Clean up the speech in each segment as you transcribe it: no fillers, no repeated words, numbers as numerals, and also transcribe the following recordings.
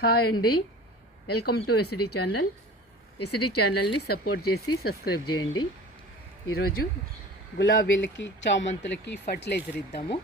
Hi అండి, welcome to SD channel. SD ఛానల్ని support చేసి సబ్స్క్రైబ్ చేయండి. ఈరోజు గులాబీలకి చామంతులకి ఫర్టిలైజర్ ఇద్దాము,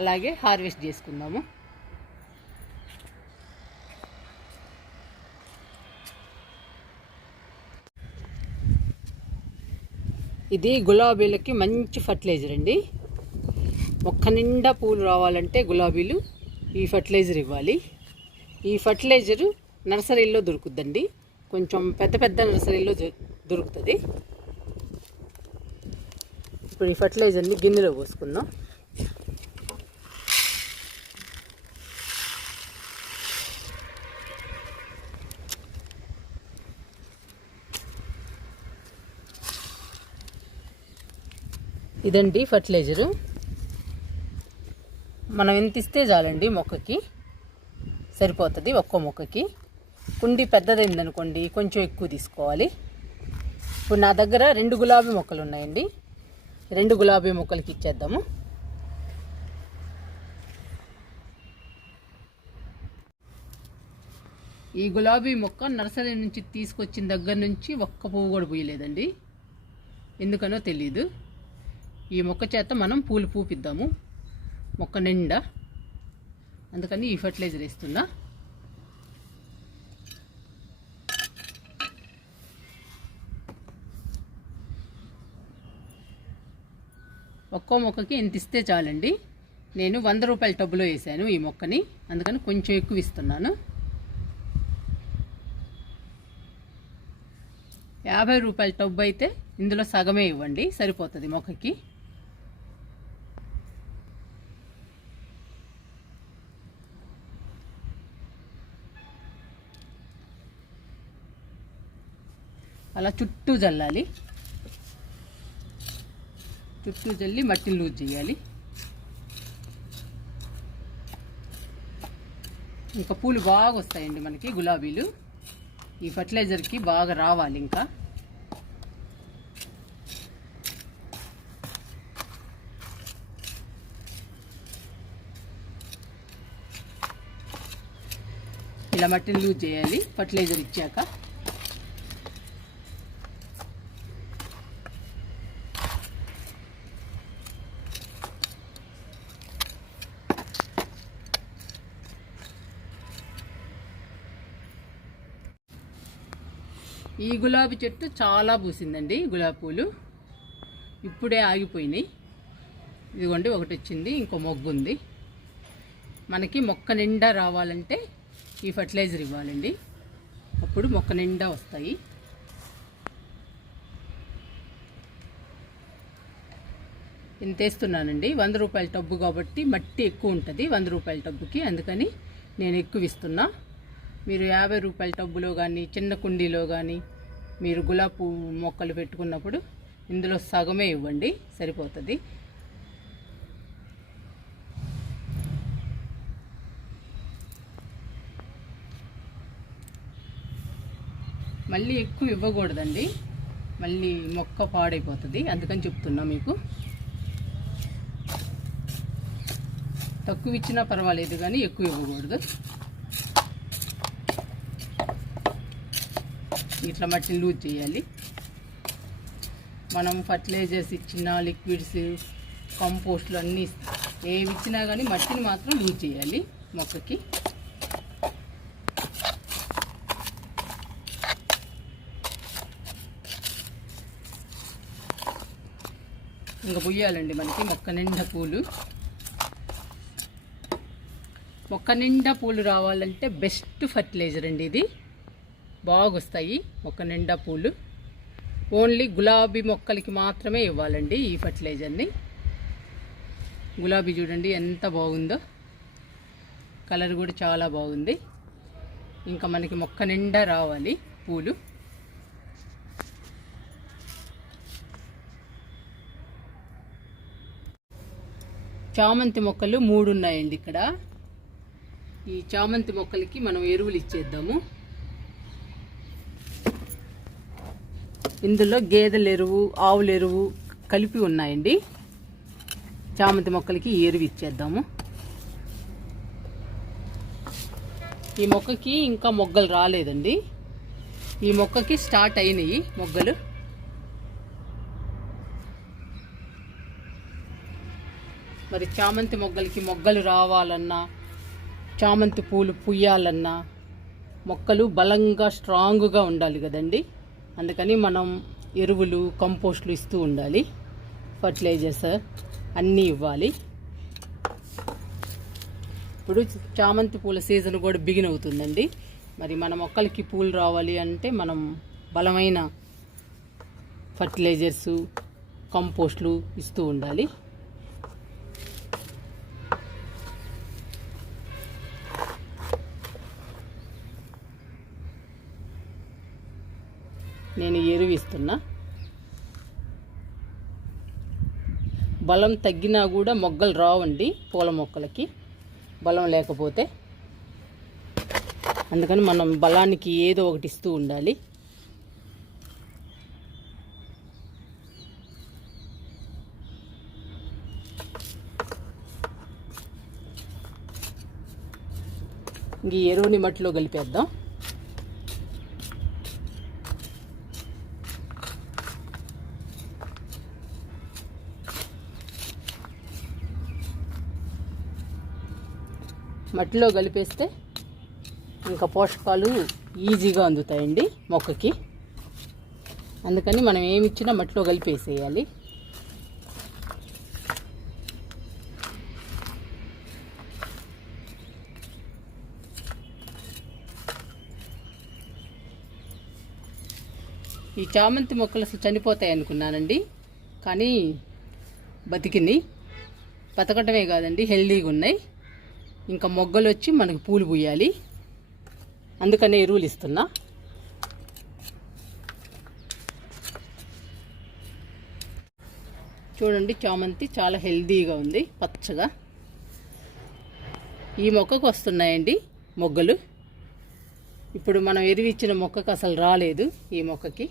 అలాగే హార్వెస్ట్ చేసుకుందాము. ఇది గులాబీలకి మంచి ఫర్టిలైజర్ అండి. మొక్క నిండా పూలు రావాలంటే గులాబీలు ఈ ఫర్టిలైజర్ ఇవ్వాలి. ఈ ఫర్టిలైజరు నర్సరీలో దొరుకుద్దండి, కొంచెం పెద్ద పెద్ద నర్సరీలో దొరుకుతుంది. ఇప్పుడు ఈ ఫర్టిలైజర్ని గిన్నెలో పోసుకుందాం. ఇదండి ఫర్టిలైజరు. మనం ఎంత ఇస్తే చాలండి, మొక్కకి సరిపోతుంది. ఒక్కో మొక్కకి కుండి పెద్దదైందనుకోండి కొంచెం ఎక్కువ తీసుకోవాలి. ఇప్పుడు నా దగ్గర 2 గులాబీ మొక్కలు ఉన్నాయండి, 2 గులాబీ మొక్కలకి ఇచ్చేద్దాము. ఈ గులాబీ మొక్క నర్సరీ నుంచి తీసుకొచ్చిన దగ్గర నుంచి ఒక్క పువ్వు కూడా పూయలేదండి, ఎందుకనో తెలీదు. ఈ మొక్క చేత మనం పూలు పూపిద్దాము మొక్క నిండా, అందుకని ఈ ఫర్టిలైజర్ వేస్తున్నా. ఒక్కో మొక్కకి ఎంత ఇస్తే చాలండి. నేను 100 రూపాయల టబ్బులో వేసాను ఈ మొక్కని, అందుకని కొంచెం ఎక్కువ ఇస్తున్నాను. 50 రూపాయల టబ్బు అయితే ఇందులో సగమే ఇవ్వండి, సరిపోతుంది మొక్కకి. అలా చుట్టూ జల్లాలి, చుట్టూ జల్లి మట్టిని లూజ్ చేయాలి. ఇంకా పూలు బాగా వస్తాయండి మనకి గులాబీలు, ఈ ఫర్టిలైజర్కి బాగా రావాలి. ఇంకా ఇలా మట్టిని లూజ్ చేయాలి ఫర్టిలైజర్ ఇచ్చాక. ఈ గులాబీ చెట్టు చాలా పూసిందండి, గులాబీ పూలు ఇప్పుడే ఆగిపోయినాయి. ఇదిగోండి ఒకటి వచ్చింది, ఇంకో మొగ్గు ఉంది. మనకి మొక్క నిండా రావాలంటే ఈ ఫర్టిలైజర్ ఇవ్వాలండి, అప్పుడు మొక్క నిండా వస్తాయి. ఇంత వేస్తున్నానండి, 100 రూపాయల టబ్బు కాబట్టి మట్టి ఎక్కువ ఉంటుంది 100 రూపాయల టబ్బుకి, అందుకని నేను ఎక్కువ ఇస్తున్నా. మీరు 50 రూపాయల టబ్బులో కానీ చిన్న కుండీలో కానీ మీరు గులాబీ మొక్కలు పెట్టుకున్నప్పుడు ఇందులో సగమే ఇవ్వండి, సరిపోతుంది. మళ్ళీ ఎక్కువ ఇవ్వకూడదండి, మళ్ళీ మొక్క పాడైపోతుంది, అందుకని చెప్తున్నా మీకు. తక్కువ ఇచ్చినా పర్వాలేదు కానీ ఎక్కువ ఇవ్వకూడదు. ఇట్లా మట్టిని లూజ్ చేయాలి. మనం ఫర్టిలైజర్స్ ఇచ్చిన లిక్విడ్స్ కంపోస్ట్లు అన్నీ ఏవి ఇచ్చినా కానీ మట్టిని మాత్రం లూజ్ చేయాలి మొక్కకి. ఇంకా పుయ్యాలండి మనకి మొక్క నిండా పూలు. మొక్క నిండా పూలు రావాలంటే బెస్ట్ ఫర్టిలైజర్ అండి ఇది, బాగా వస్తాయి మొక్క నిండా పూలు. ఓన్లీ గులాబీ మొక్కలకి మాత్రమే ఇవ్వాలండి ఈ ఫర్టిలైజర్ని. గులాబీ చూడండి ఎంత బాగుందో, కలర్ కూడా చాలా బాగుంది. ఇంకా మనకి మొక్క నిండా రావాలి పూలు. చామంతి మొక్కలు 3 ఉన్నాయండి ఇక్కడ. ఈ చామంతి మొక్కలకి మనం ఎరువులు ఇచ్చేద్దాము. ఇందులో గేదెల ఎరువు ఆవుల ఎరువు కలిపి ఉన్నాయండి. చామంతి మొక్కలకి ఎరువు ఇచ్చేద్దాము. ఈ మొక్కకి ఇంకా మొగ్గలు రాలేదండి. ఈ మొక్కకి స్టార్ట్ అయినాయి మొగ్గలు. మరి చామంతి మొగ్గలకి మొగ్గలు రావాలన్నా, చామంతి పూలు పుయ్యాలన్నా మొక్కలు బలంగా స్ట్రాంగ్గా ఉండాలి కదండి. అందుకని మనం ఎరువులు, కంపోస్టులు ఇస్తూ ఉండాలి. ఫర్టిలైజర్స్ అన్నీ ఇవ్వాలి. ఇప్పుడు చామంతి పూల సీజన్ కూడా బిగిన్ అవుతుందండి. మరి మన మొక్కలకి పూలు రావాలి అంటే మనం బలమైన ఫర్టిలైజర్స్, కంపోస్టులు ఇస్తూ ఉండాలి. నేను ఎరువు ఇస్తున్నా. బలం తగ్గినా కూడా మొగ్గలు రావండి పూల మొక్కలకి, బలం లేకపోతే. అందుకని మనం బలానికి ఏదో ఒకటి ఇస్తూ ఉండాలి. ఈ ఎరువుని మట్టిలో కలిపేద్దాం. మట్టిలో కలిపేస్తే ఇంకా పోషకాలు ఈజీగా అందుతాయండి మొక్కకి. అందుకని మనం ఏమిచ్చినా మట్టిలో కలిపేసేయాలి. ఈ చామంతి మొక్కలు అసలు చనిపోతాయి అనుకున్నానండి, కానీ బతికినాయి. బతకటమే కాదండి, హెల్దీగా ఉన్నాయి. ఇంకా మొగ్గలు వచ్చి మనకు పూలు పూయాలి. అందుకనే ఎరువులు ఇస్తున్నా. చూడండి, చామంతి చాలా హెల్దీగా ఉంది, పచ్చగా. ఈ మొక్కకు వస్తున్నాయండి మొగ్గలు. ఇప్పుడు మనం ఎరువు ఇచ్చిన మొక్కకు అసలు రాలేదు ఈ మొక్కకి.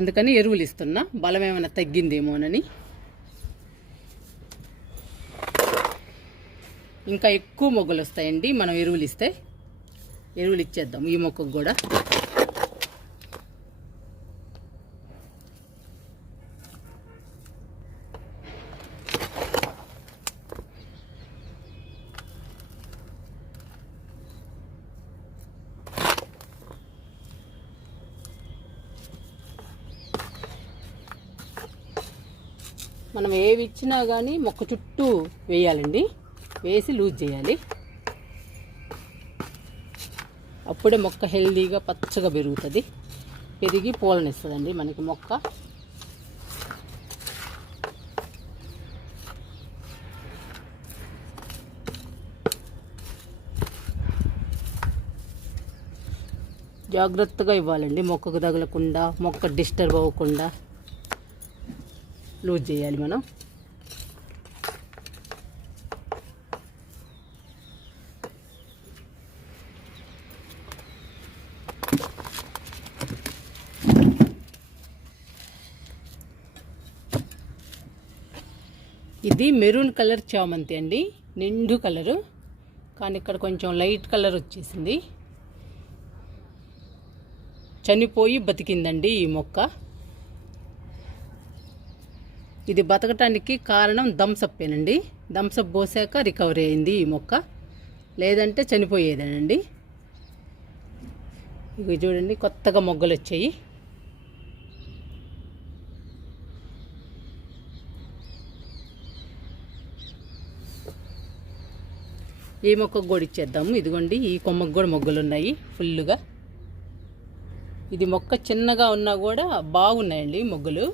అందుకని ఎరువులు ఇస్తున్నా, బలం ఏమైనా తగ్గిందేమోనని. ఇంకా ఎక్కువ మొగ్గలు వస్తాయండి మనం ఎరువులు ఇస్తే. ఎరువులు ఇచ్చేద్దాం ఈ మొక్కకు కూడా. మనం ఏవి ఇచ్చినా కానీ మొక్క చుట్టూ వేయాలండి, వేసి లూజ్ చేయాలి. అప్పుడే మొక్క హెల్దీగా పచ్చగా పెరుగుతుంది, పెరిగి పూలనిస్తుందండి మనకి మొక్క. జాగ్రత్తగా ఇవ్వాలండి, మొక్కకు తగలకుండా, మొక్క డిస్టర్బ్ అవ్వకుండా లూజ్ చేయాలి మనం. ఇది మెరూన్ కలర్ చామంతి అండి, నిండు కలరు, కానీ ఇక్కడ కొంచెం లైట్ కలర్ వచ్చేసింది. చనిపోయి బతికిందండి ఈ మొక్క. ఇది బతకటానికి కారణం థమ్సప్పేనండి. థమ్సప్ పోసాక రికవరీ అయింది ఈ మొక్క, లేదంటే చనిపోయేదేనండి. ఇవి చూడండి, కొత్తగా మొగ్గలు వచ్చాయి. ఈ మొక్కకు కూడా ఇచ్చేద్దాము. ఇదిగోండి, ఈ కొమ్మకు కూడా మొగ్గలు ఉన్నాయి ఫుల్గా. ఇది మొక్క చిన్నగా ఉన్నా కూడా బాగున్నాయండి మొగ్గలు.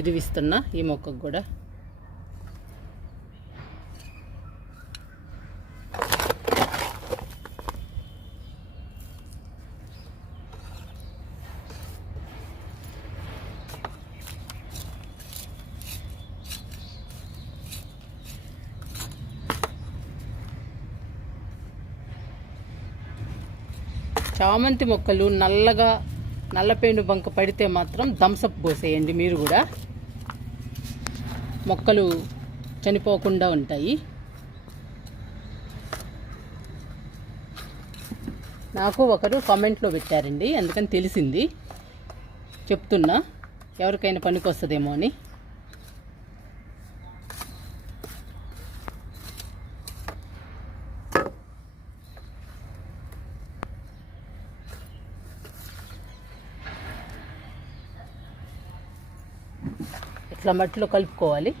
ఇరివిస్తున్నా ఈ మొక్కకు కూడా. చామంతి మొక్కలు నల్లగా నల్లపేను బంక పడితే మాత్రం థమ్సప్ పోసేయండి మీరు కూడా. మొక్కలు చనిపోకుండా ఉంటాయి. నాకు ఒకరు కామెంట్లో పెట్టారండి, అందుకని తెలిసింది చెప్తున్నా, ఎవరికైనా పనికి వస్తుందేమో అని. ఇట్లా మట్టిలో కలుపుకోవాలి.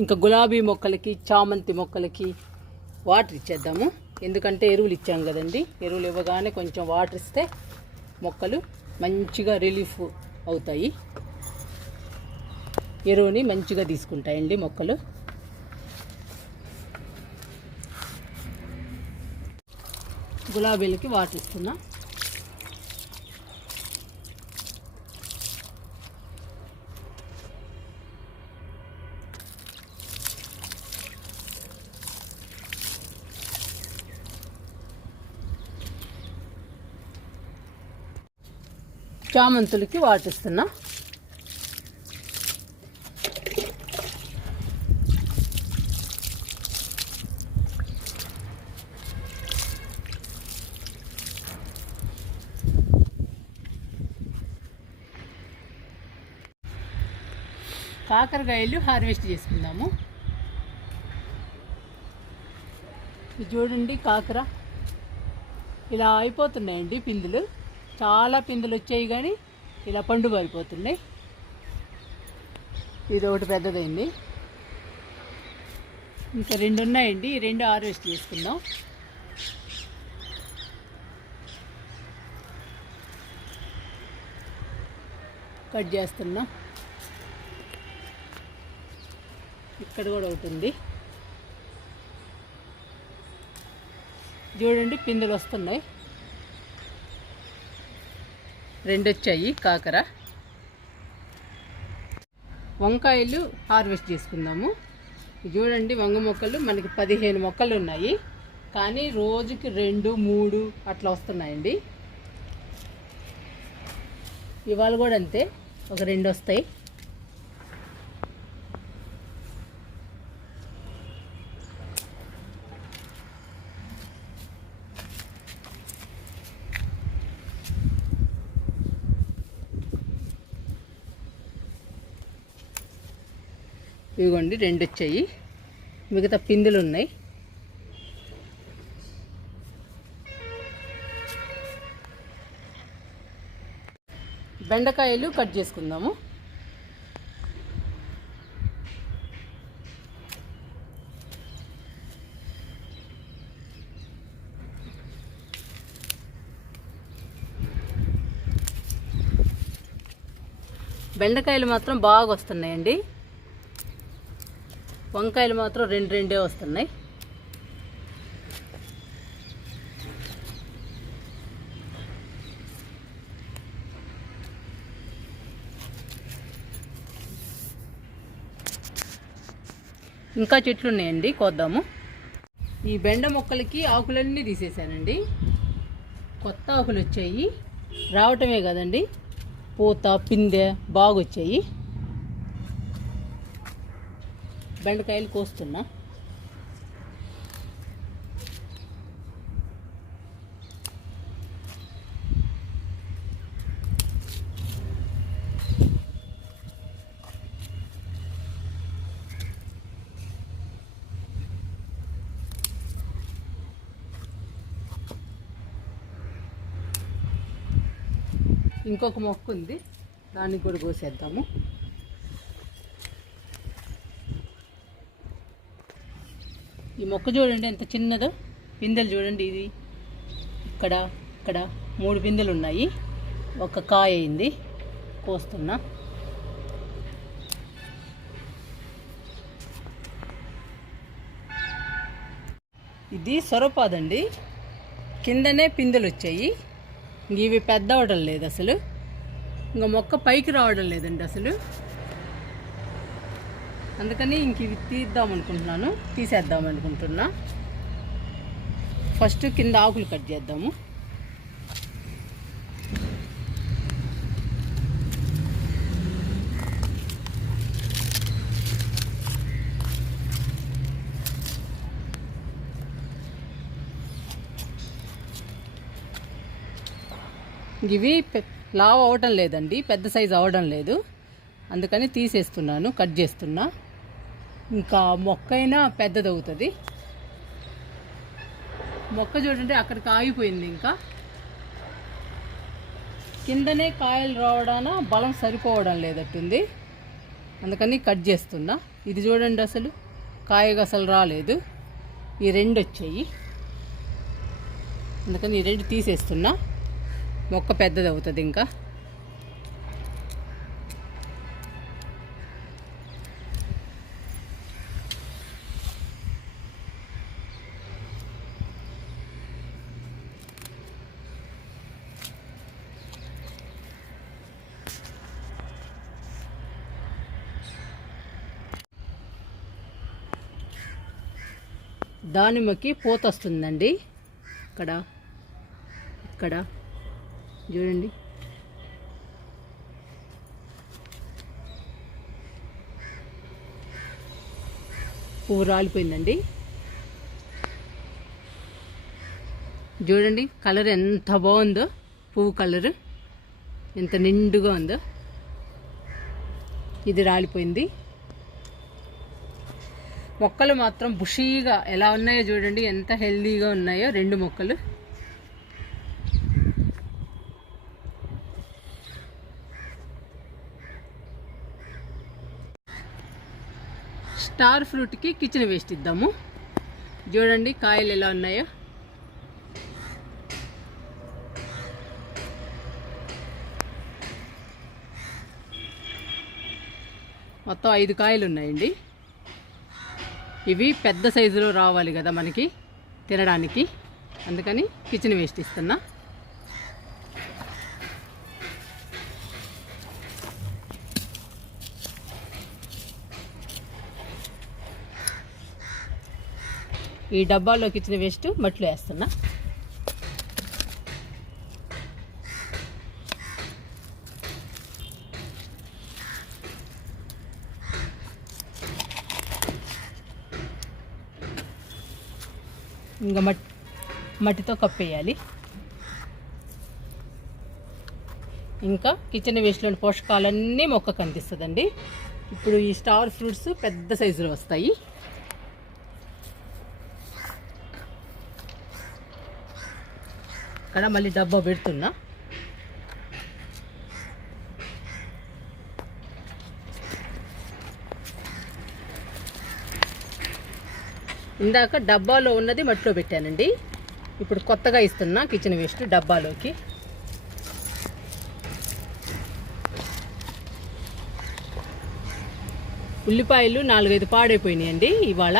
ఇంకా గులాబీ మొక్కలకి, చామంతి మొక్కలకి వాటర్ ఇచ్చేద్దాము. ఎందుకంటే ఎరువులు ఇచ్చాం కదండి, ఎరువులు ఇవ్వగానే కొంచెం వాటర్ ఇస్తే మొక్కలు మంచిగా రిలీఫ్ అవుతాయి, ఎరువుని మంచిగా తీసుకుంటాయండి మొక్కలు. గులాబీలకి వాటర్ ఇస్తున్నా. చామంతులకి వాటర్ ఇస్తున్నా. కాకరకాయలు హార్వెస్ట్ చేసుకుందాము. ఇది చూడండి, కాకర ఇలా అయిపోతున్నాయండి పిందులు. చాలా పిందులు వచ్చాయి కానీ ఇలా పండు పారిపోతున్నాయి. ఇది ఒకటి పెద్దదైంది, ఇంకా 2 ఉన్నాయండి. ఈ 2 హార్వెస్ట్ చేసుకుందాం. కట్ చేస్తున్నా. ఇక్కడ కూడా ఒకటి ఉంది చూడండి, పిందులు వస్తున్నాయి. 2 వచ్చాయి కాకర. వంకాయలు హార్వెస్ట్ చేసుకుందాము. చూడండి, వంగ మొక్కలు మనకి 15 మొక్కలు ఉన్నాయి, కానీ రోజుకి 2, 3 అట్లా వస్తున్నాయండి. ఇవాళ కూడా అంతే, ఒక 2 వస్తాయి. ఇదిగోండి 2 వచ్చాయి, మిగతా పిందులు ఉన్నాయి. బెండకాయలు కట్ చేసుకుందాము. బెండకాయలు మాత్రం బాగా వస్తున్నాయండి, వంకాయలు మాత్రం 2 వస్తున్నాయి. ఇంకా చెట్లు ఉన్నాయండి, కోద్దాము. ఈ బెండ మొక్కలకి ఆకులన్నీ తీసేసానండి, కొత్త ఆకులు వచ్చాయి. రావటమే కదండి, పూత పిందె బాగా వచ్చాయి. బెండకాయలు కోస్తున్నా. ఇంకొక మొక్క ఉంది, దానికి కూడా కోసేద్దాము. ఈ మొక్క చూడండి ఎంత చిన్నదో, పిందెలు చూడండి. ఇది ఇక్కడ 3 పిందెలు ఉన్నాయి, ఒక కాయ అయింది, కోస్తున్నా. ఇది సొరపాదండి, కిందనే పిందెలు వచ్చాయి. ఇవి పెద్ద అవడం లేదు అసలు. ఇంకా మొక్క పైకి రావడం లేదండి అసలు. అందుకని ఇంక ఇవి తీద్దామనుకుంటున్నాను, తీసేద్దాం అనుకుంటున్నా. ఫస్ట్ కింద ఆకులు కట్ చేద్దాము. ఇవి లావు అవడం లేదండి, పెద్ద సైజు అవడం లేదు. అందుకని తీసేస్తున్నాను, కట్ చేస్తున్నా. ఇంకా మొక్క అయినా పెద్దది అవుతుంది. మొక్క చూడండి అక్కడికి ఆగిపోయింది. ఇంకా కిందనే కాయలు రావడాన బలం సరిపోవడం లేదట్టుంది. అందుకని కట్ చేస్తున్నా. ఇది చూడండి అసలు కాయగా అసలు రాలేదు. ఈ రెండు వచ్చాయి, అందుకని ఈ రెండు తీసేస్తున్నా. మొక్క పెద్దది అవుతుంది ఇంకా. దానిమ్మకి పూత వస్తుందండి. ఇక్కడ ఇక్కడ చూడండి. పువ్వు రాలిపోయిందండి. చూడండి కలర్ ఎంత బాగుందో, పువ్వు కలరు ఎంత నిండుగా ఉందో. ఇది రాలిపోయింది. మొక్కలు మాత్రం బుషీగా ఎలా ఉన్నాయో చూడండి, ఎంత హెల్దీగా ఉన్నాయో రెండు మొక్కలు. స్టార్ ఫ్రూట్కి కిచెన్ వేస్ట్ ఇద్దాము. చూడండి కాయలు ఎలా ఉన్నాయో. మొత్తం 5 కాయలు ఉన్నాయండి. ఇవి పెద్ద సైజులో రావాలి కదా మనకి తినడానికి, అందుకని కిచెన్ వేస్ట్ ఇస్తున్నా. ఈ డబ్బాలో కిచెన్ వేస్ట్ మట్టిలో వేస్తున్నా. ఇంకా మట్టితో కప్పేయాలి. ఇంకా కిచెన్ వేస్ట్లోని పోషకాలన్నీ మొక్క కనిపిస్తుందండి. ఇప్పుడు ఈ స్టార్ ఫ్రూట్స్ పెద్ద సైజులో వస్తాయి. ఇక్కడ మళ్ళీ డబ్బా పెడుతున్నా. ఇందాక డబ్బాలో ఉన్నది మట్టిలో పెట్టానండి. ఇప్పుడు కొత్తగా ఇస్తున్నా కిచెన్ వేస్ట్ డబ్బాలోకి. ఉల్లిపాయలు 4-5 పాడైపోయినాయండి ఇవాళ,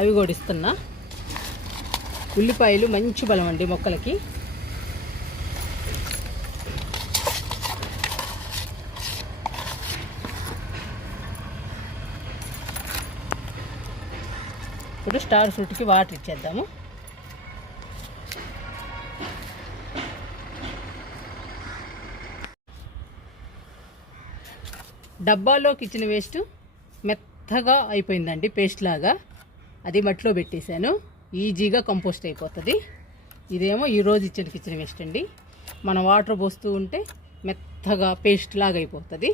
అవి కూడా ఇస్తున్నా. ఉల్లిపాయలు మంచి బలం అండి మొక్కలకి. ఇప్పుడు స్టార్ ఫ్రూట్కి వాటర్ ఇచ్చేద్దాము. డబ్బాలో కిచెన్ వేస్ట్ మెత్తగా అయిపోయిందండి, పేస్ట్ లాగా. అది మట్టిలో పెట్టేశాను, ఈజీగా కంపోస్ట్ అయిపోతుంది. ఇదేమో ఈరోజు ఇచ్చిన కిచెన్ వేస్ట్ అండి. మనం వాటర్ పోస్తూ ఉంటే మెత్తగా పేస్ట్ లాగా అయిపోతుంది.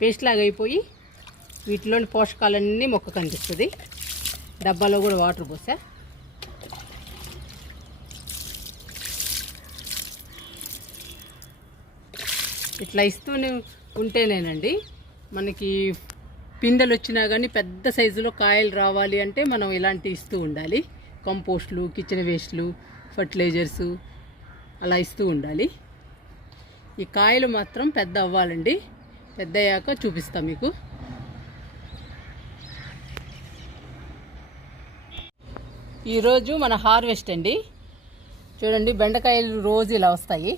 పేస్ట్ లాగా అయిపోయి వీటిలోని పోషకాలన్నీ మొక్క కనిపిస్తుంది. డబ్బాలో కూడా వాటర్ పోసా. ఇట్లా ఇస్తూనే ఉంటేనేనండి మనకి పిందెలు వచ్చినా కానీ పెద్ద సైజులో కాయలు రావాలి అంటే మనం ఇలాంటి ఇస్తూ ఉండాలి. కంపోస్ట్లు, కిచెన్ వేస్ట్లు, ఫర్టిలైజర్సు అలా ఇస్తూ ఉండాలి. ఈ కాయలు మాత్రం పెద్ద అవ్వాలండి. పెద్ద అయ్యాక చూపిస్తా మీకు. ఈరోజు మన హార్వెస్ట్ అండి. చూడండి, బెండకాయలు రోజు ఇలా వస్తాయి,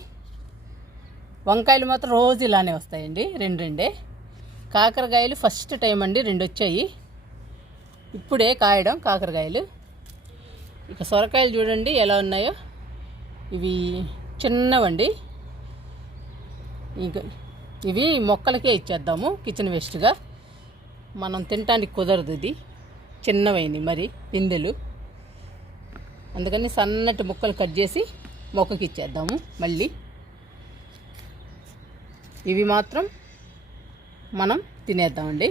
వంకాయలు మాత్రం రోజు ఇలానే వస్తాయండి, రెండే. కాకరకాయలు ఫస్ట్ టైం అండి, 2 వచ్చాయి ఇప్పుడే కాయడం కాకరకాయలు. ఇక సొరకాయలు చూడండి ఎలా ఉన్నాయో, ఇవి చిన్నవండి. ఇంకా ఇవి మొక్కలకే ఇచ్చేద్దాము కిచెన్ వేస్ట్గా, మనం తినటానికి కుదరదు, ఇది చిన్నవైంది మరి పిందెలు, అందుకని సన్నటి ముక్కలు కట్ చేసి మొక్కకి ఇచ్చేద్దాము. మళ్ళీ ఇవి మాత్రం మనం తినేద్దామండి.